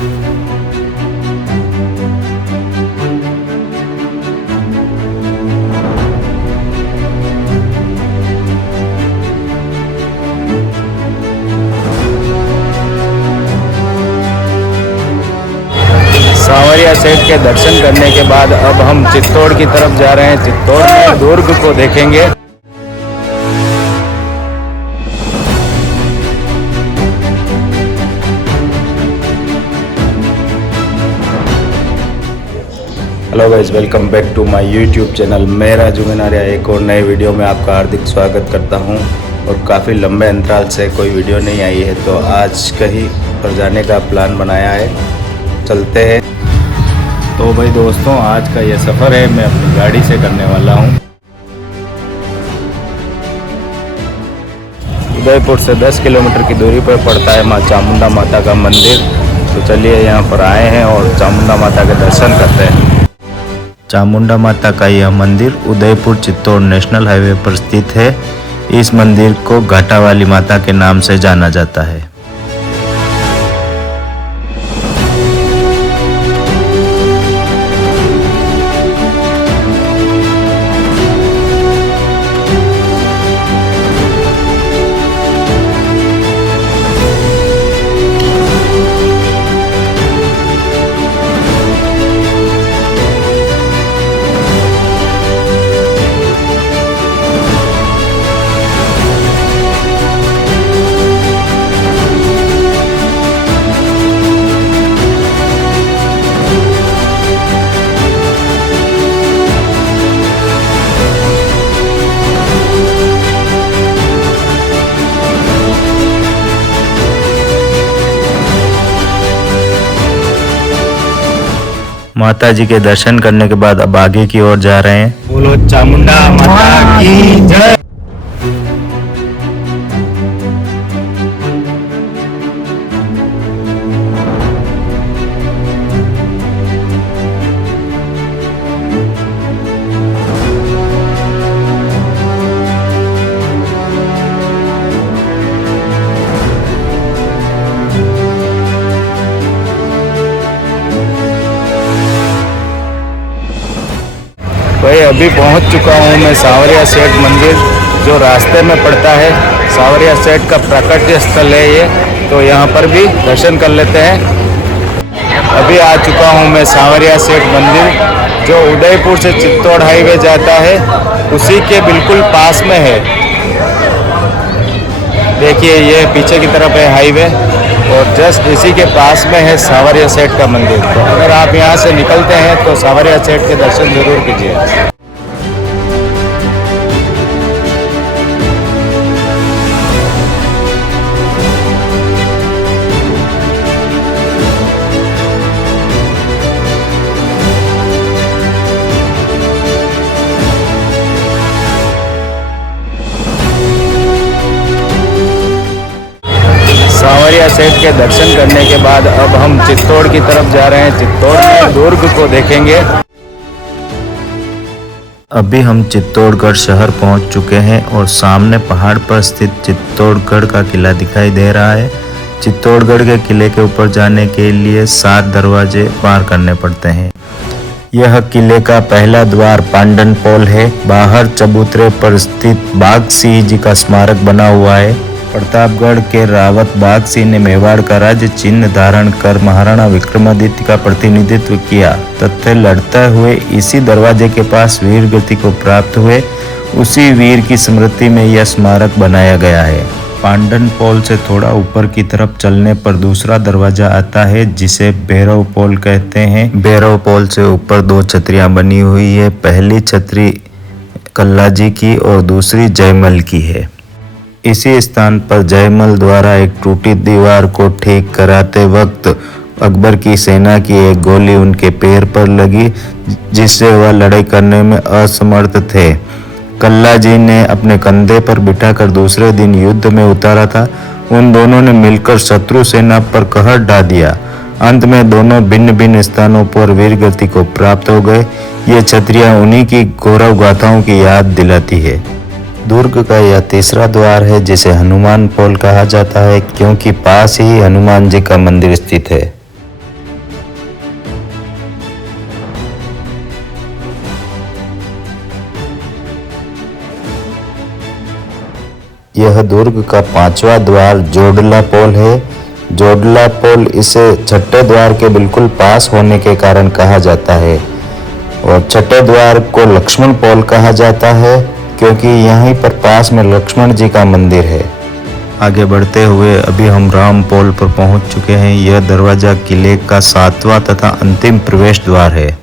सांवरिया सेठ के दर्शन करने के बाद अब हम चित्तौड़ की तरफ जा रहे हैं। चित्तौड़ में दुर्ग को देखेंगे। Hello guys, welcome back to my YouTube channel. मेरा जुबिन आर्या एक और नए वीडियो में आपका हार्दिक स्वागत करता हूं। और काफ़ी लंबे अंतराल से कोई वीडियो नहीं आई है, तो आज कहीं पर जाने का प्लान बनाया है, चलते हैं। तो भाई दोस्तों, आज का ये सफ़र है मैं अपनी गाड़ी से करने वाला हूँ। उदयपुर से 10 किलोमीटर की दूरी पर पड़ता है माँ चामुंडा माता का मंदिर। तो चलिए यहाँ पर आए हैं और चामुंडा माता के दर्शन करते हैं। चामुंडा माता का यह मंदिर उदयपुर चित्तौड़ नेशनल हाईवे पर स्थित है। इस मंदिर को घाटा वाली माता के नाम से जाना जाता है। माता जी के दर्शन करने के बाद अब आगे की ओर जा रहे हैं। बोलो चामुंडा माता की जय। भाई अभी पहुंच चुका हूं मैं सांवरिया सेठ मंदिर, जो रास्ते में पड़ता है। सांवरिया सेठ का प्राकट्य स्थल है ये, तो यहां पर भी दर्शन कर लेते हैं। अभी आ चुका हूं मैं सांवरिया सेठ मंदिर, जो उदयपुर से चित्तौड़ हाईवे जाता है, उसी के बिल्कुल पास में है। देखिए ये पीछे की तरफ है हाईवे, और जस्ट इसी के पास में है सांवरिया सेठ का मंदिर। तो अगर आप यहाँ से निकलते हैं तो सांवरिया सेठ के दर्शन जरूर कीजिए। सांवरिया सेठ के दर्शन करने के बाद अब हम चित्तौड़ की तरफ जा रहे हैं। चित्तौड़ में दुर्ग को देखेंगे। अभी हम चित्तौड़गढ़ शहर पहुंच चुके हैं और सामने पहाड़ पर स्थित चित्तौड़गढ़ का किला दिखाई दे रहा है। चित्तौड़गढ़ के किले के ऊपर जाने के लिए 7 दरवाजे पार करने पड़ते हैं। यह किले का पहला द्वार पांडन पोल है। बाहर चबूतरे पर स्थित बाघ सिंह जी का स्मारक बना हुआ है। प्रतापगढ़ के रावत बाघ सिंह ने मेवाड़ का राज्य चिन्ह धारण कर महाराणा विक्रमादित्य का प्रतिनिधित्व किया तथा लड़ते हुए इसी दरवाजे के पास वीर गति को प्राप्त हुए। उसी वीर की स्मृति में यह स्मारक बनाया गया है। पांडन पोल से थोड़ा ऊपर की तरफ चलने पर दूसरा दरवाजा आता है, जिसे भैरव पोल कहते हैं। भैरव पोल से ऊपर 2 छतरियां बनी हुई है। पहली छतरी कल्ला जी की और दूसरी जयमल की है। इसी स्थान पर जयमल द्वारा एक टूटी दीवार को ठीक कराते वक्त अकबर की सेना की एक गोली उनके पैर पर लगी, जिससे वह लड़ाई करने में असमर्थ थे। कल्ला जी ने अपने कंधे पर बिठाकर दूसरे दिन युद्ध में उतारा था। उन दोनों ने मिलकर शत्रु सेना पर कहर ढा दिया। अंत में दोनों भिन्न भिन्न स्थानों पर वीरगति को प्राप्त हो गए। ये छतरियां उन्हीं की गौरव गाथाओं की याद दिलाती है। दुर्ग का यह तीसरा द्वार है, जिसे हनुमान पोल कहा जाता है, क्योंकि पास ही हनुमान जी का मंदिर स्थित है। यह दुर्ग का 5वां द्वार जोडला पोल है। जोडला पोल इसे छठे द्वार के बिल्कुल पास होने के कारण कहा जाता है और छठे द्वार को लक्ष्मण पोल कहा जाता है क्योंकि यहीं पर पास में लक्ष्मण जी का मंदिर है। आगे बढ़ते हुए अभी हम राम पोल पर पहुंच चुके हैं। यह दरवाजा किले का 7वां तथा अंतिम प्रवेश द्वार है।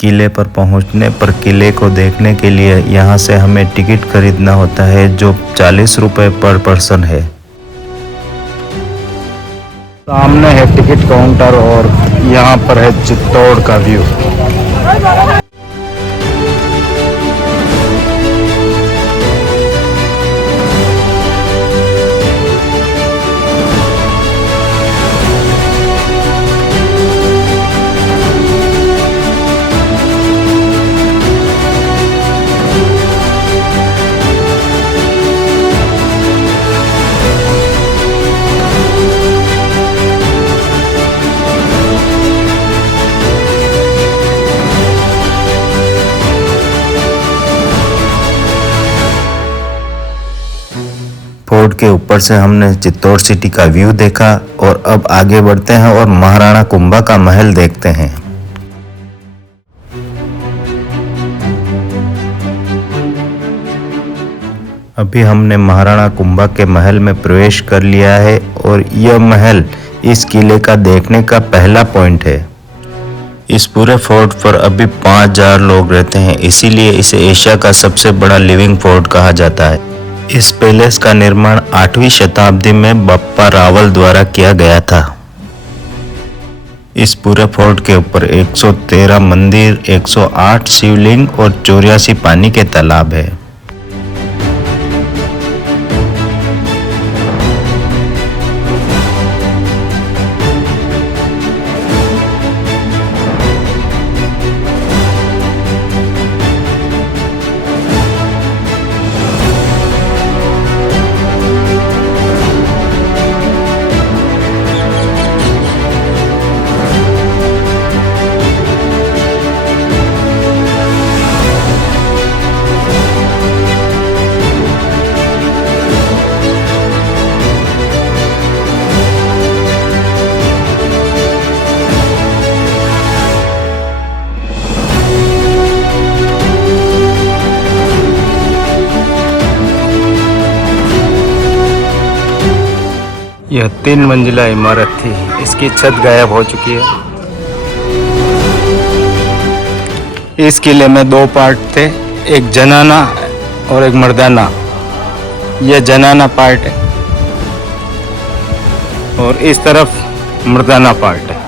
किले पर पहुंचने पर किले को देखने के लिए यहाँ से हमें टिकट खरीदना होता है जो 40 रुपये पर पर्सन है। सामने है टिकट काउंटर और यहाँ पर है चित्तौड़ का व्यू। फोर्ट के ऊपर से हमने चित्तौड़ सिटी का व्यू देखा और अब आगे बढ़ते हैं और महाराणा कुंभा का महल देखते हैं। अभी हमने महाराणा कुंभा के महल में प्रवेश कर लिया है और यह महल इस किले का देखने का पहला पॉइंट है। इस पूरे फोर्ट पर अभी 5000 लोग रहते हैं, इसीलिए इसे एशिया का सबसे बड़ा लिविंग फोर्ट कहा जाता है। इस पैलेस का निर्माण 8वीं शताब्दी में बप्पा रावल द्वारा किया गया था। इस पूरे फोर्ट के ऊपर 113 मंदिर, 108 शिवलिंग और 84 पानी के तालाब है। यह 3 मंजिला इमारत थी, इसकी छत गायब हो चुकी है। इस किले में 2 पार्ट थे, एक जनाना और एक मर्दाना। यह जनाना पार्ट है और इस तरफ मर्दाना पार्ट है।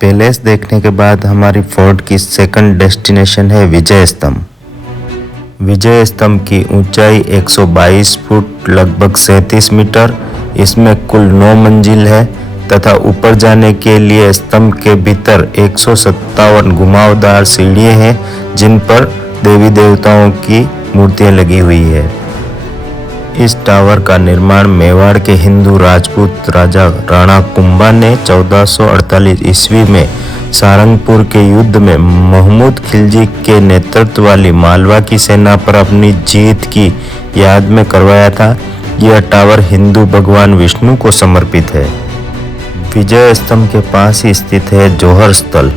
पैलेस देखने के बाद हमारी फोर्ट की सेकंड डेस्टिनेशन है विजय स्तंभ। विजय स्तंभ की ऊंचाई 122 फुट लगभग 37 मीटर। इसमें कुल 9 मंजिल है तथा ऊपर जाने के लिए स्तंभ के भीतर 157 घुमावदार सीढ़ियां हैं जिन पर देवी देवताओं की मूर्तियां लगी हुई है। इस टावर का निर्माण मेवाड़ के हिंदू राजपूत राजा राणा कुंभा ने 1448 ईस्वी में सारंगपुर के युद्ध में महमूद खिलजी के नेतृत्व वाली मालवा की सेना पर अपनी जीत की याद में करवाया था। यह टावर हिंदू भगवान विष्णु को समर्पित है। विजय स्तंभ के पास ही स्थित है जौहर स्थल।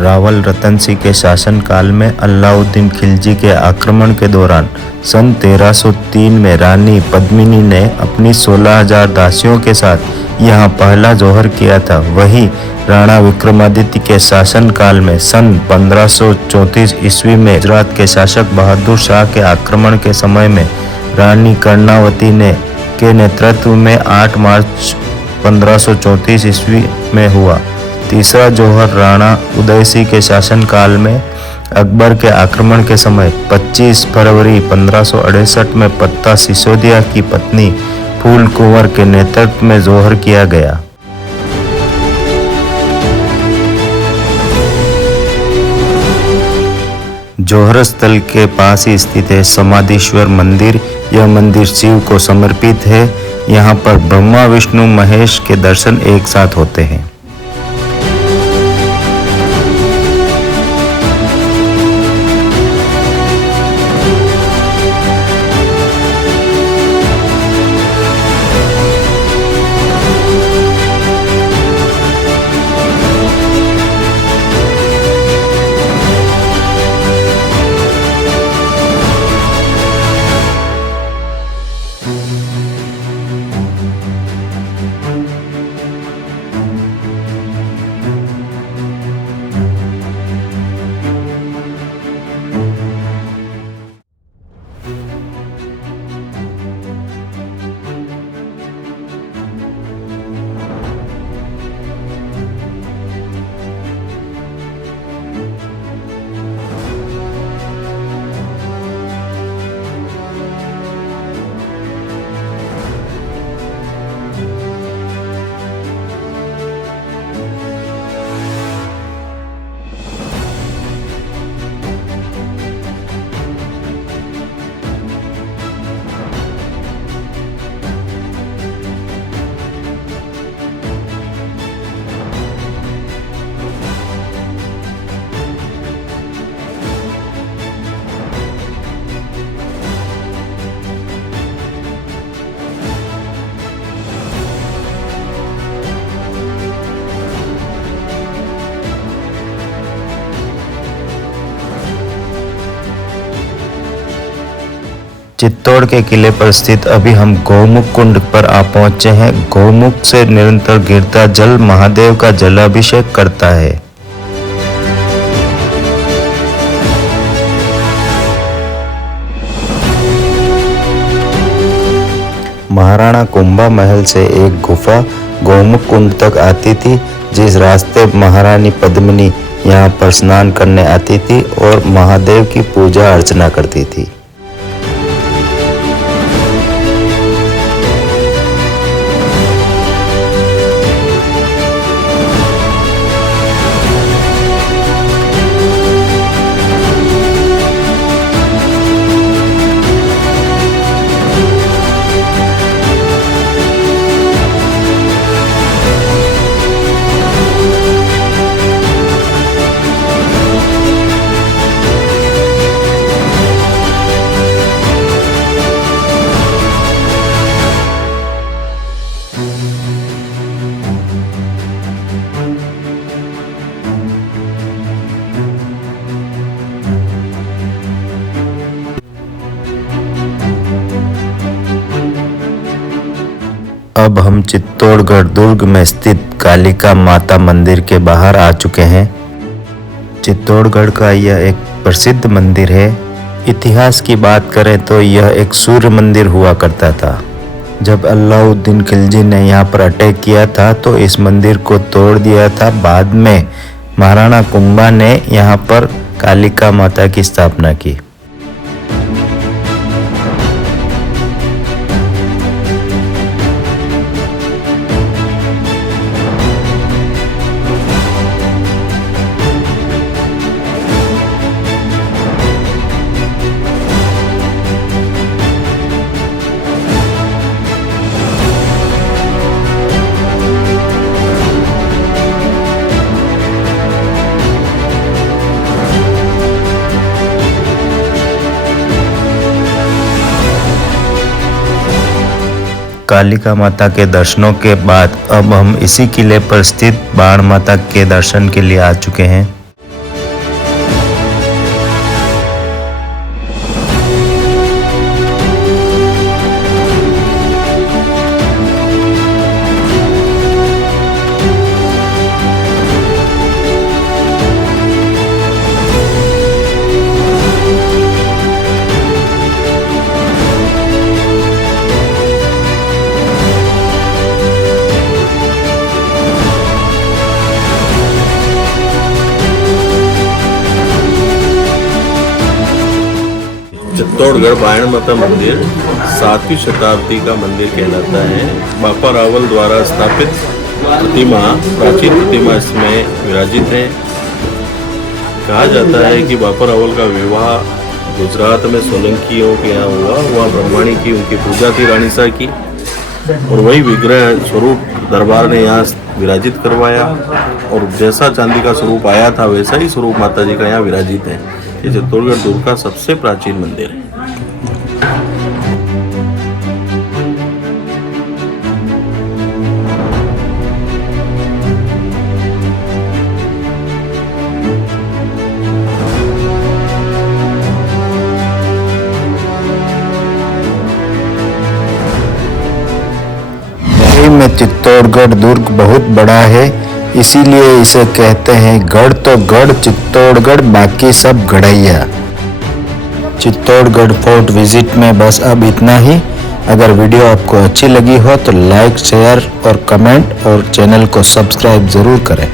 रावल रतन सिंह के शासनकाल में अलाउद्दीन खिलजी के आक्रमण के दौरान सन 1303 में रानी पद्मिनी ने अपनी 16,000 दासियों के साथ यहाँ पहला जौहर किया था। वहीं राणा विक्रमादित्य के शासनकाल में सन 1534 ईस्वी में गुजरात के शासक बहादुर शाह के आक्रमण के समय में रानी कर्णावती ने के नेतृत्व में 8 मार्च 1534 ईस्वी में हुआ। तीसरा जौहर राणा उदय सिंह के शासनकाल में अकबर के आक्रमण के समय 25 फरवरी 1568 में पत्ता सिसोदिया की पत्नी फूल कुंवर के नेतृत्व में जोहर किया गया। जौहर स्थल के पास ही स्थित है समाधीश्वर मंदिर। यह मंदिर शिव को समर्पित है। यहाँ पर ब्रह्मा विष्णु महेश के दर्शन एक साथ होते हैं। चित्तौड़ के किले पर स्थित अभी हम गौमुख कुंड पर आ पहुंचे हैं। गौमुख से निरंतर गिरता जल महादेव का जलाभिषेक करता है। महाराणा कुंभा महल से एक गुफा गौमुख कुंड तक आती थी, जिस रास्ते महारानी पद्मिनी यहाँ पर स्नान करने आती थी और महादेव की पूजा अर्चना करती थी। अब हम चित्तौड़गढ़ दुर्ग में स्थित कालिका माता मंदिर के बाहर आ चुके हैं। चित्तौड़गढ़ का यह एक प्रसिद्ध मंदिर है। इतिहास की बात करें तो यह एक सूर्य मंदिर हुआ करता था। जब अलाउद्दीन खिलजी ने यहाँ पर अटैक किया था तो इस मंदिर को तोड़ दिया था। बाद में महाराणा कुंभा ने यहाँ पर कालिका माता की स्थापना की। कालिका माता के दर्शनों के बाद अब हम इसी किले पर स्थित बाण माता के दर्शन के लिए आ चुके हैं। चित्तौड़गढ़ बायण माता मंदिर 7वीं शताब्दी का मंदिर कहलाता है। बापा रावल द्वारा स्थापित प्रतिमा, प्राचीन प्रतिमा इसमें विराजित है। कहा जाता है कि बापा रावल का विवाह गुजरात में सोलंकियों के यहाँ हुआ। वहाँ ब्रह्माणी की उनकी पूजा थी, रानी सा की, और वही विग्रह स्वरूप दरबार ने यहाँ विराजित करवाया, और जैसा चांदी का स्वरूप आया था वैसा ही स्वरूप माता जी का यहाँ विराजित है। ये चित्तौड़गढ़ दुर्ग का सबसे प्राचीन मंदिर है। में चित्तौड़गढ़ दुर्ग बहुत बड़ा है, इसीलिए इसे कहते हैं गढ़ तो गढ़ चित्तौड़गढ़, बाकी सब गढ़ैया। चित्तौड़गढ़ फोर्ट विजिट में बस अब इतना ही। अगर वीडियो आपको अच्छी लगी हो तो लाइक, शेयर और कमेंट और चैनल को सब्सक्राइब ज़रूर करें।